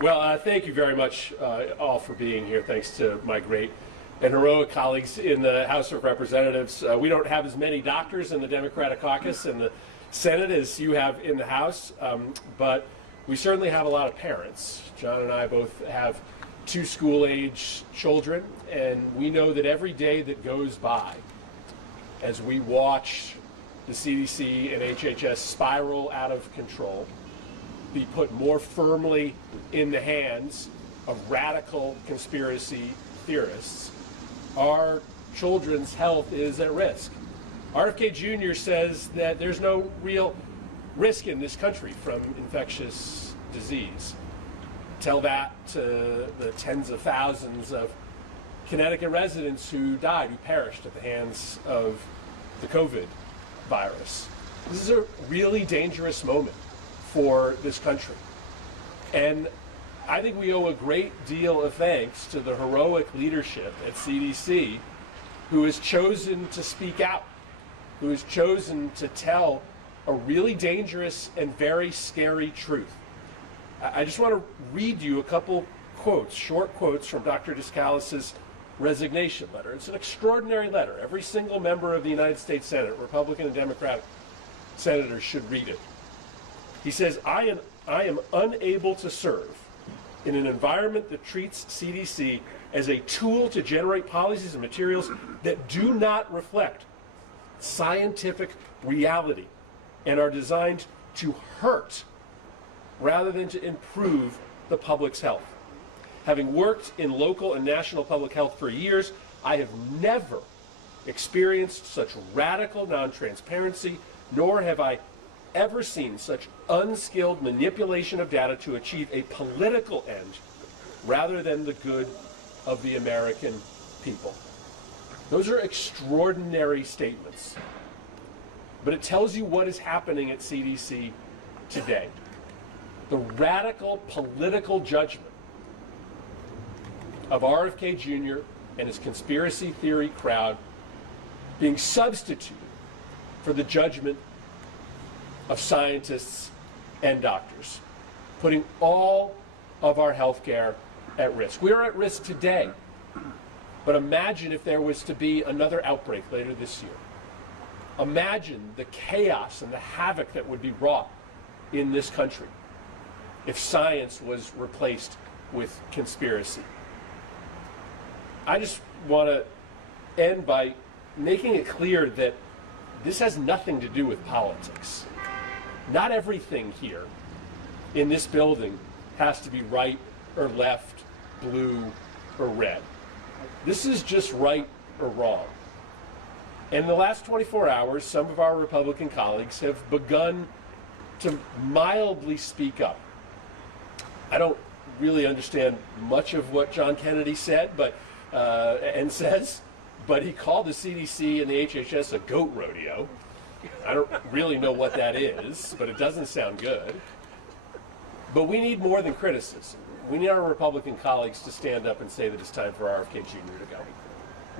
Well, thank you very much all for being here. Thanks to my great and heroic colleagues in the House of Representatives. We don't have as many doctors in the Democratic caucus and the Senate as you have in the House, but we certainly have a lot of parents. John and I both have 2 school-age children, and we know that every day that goes by as we watch the CDC and HHS spiral out of control, be put more firmly in the hands of radical conspiracy theorists, our children's health is at risk. RFK Jr. says that there's no real risk in this country from infectious disease. Tell that to the tens of thousands of Connecticut residents who died, who perished at the hands of the COVID virus. This is a really dangerous moment for this country. And I think we owe a great deal of thanks to the heroic leadership at CDC who has chosen to speak out, who has chosen to tell a really dangerous and very scary truth. I just want to read you a couple quotes, short quotes from Dr. Discalis's resignation letter. It's an extraordinary letter. Every single member of the United States Senate, Republican and Democratic senators, should read it. He says, I am unable to serve in an environment that treats CDC as a tool to generate policies and materials that do not reflect scientific reality and are designed to hurt rather than to improve the public's health. Having worked in local and national public health for years, I have never experienced such radical non-transparency, nor have I ever seen such unskilled manipulation of data to achieve a political end rather than the good of the American people. Those are extraordinary statements, but it tells you what is happening at CDC today. The radical political judgment of RFK Jr. and his conspiracy theory crowd being substituted for the judgment of scientists and doctors, putting all of our health care at risk. We are at risk today, but imagine if there was to be another outbreak later this year. Imagine the chaos and the havoc that would be wrought in this country if science was replaced with conspiracy. I just want to end by making it clear that this has nothing to do with politics. Not everything here in this building has to be right or left, blue or red. This is just right or wrong. And in the last 24 hours, some of our Republican colleagues have begun to mildly speak up. I don't really understand much of what John Kennedy said, and says, but he called the CDC and the HHS a goat rodeo. I don't really know what that is, but it doesn't sound good. But we need more than criticism. We need our Republican colleagues to stand up and say that it's time for RFK Jr. to go.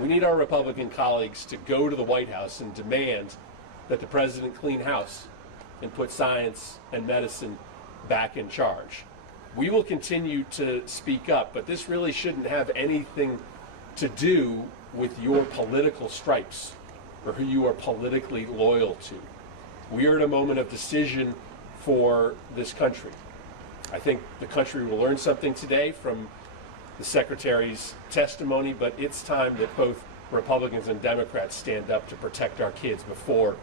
We need our Republican colleagues to go to the White House and demand that the president clean house and put science and medicine back in charge. We will continue to speak up, but this really shouldn't have anything to do with your political stripes or who you are politically loyal to. We are at a moment of decision for this country. I think the country will learn something today from the Secretary's testimony, but it's time that both Republicans and Democrats stand up to protect our kids before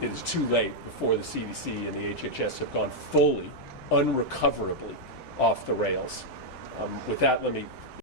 it is too late, before the CDC and the HHS have gone fully, unrecoverably off the rails. With that, let me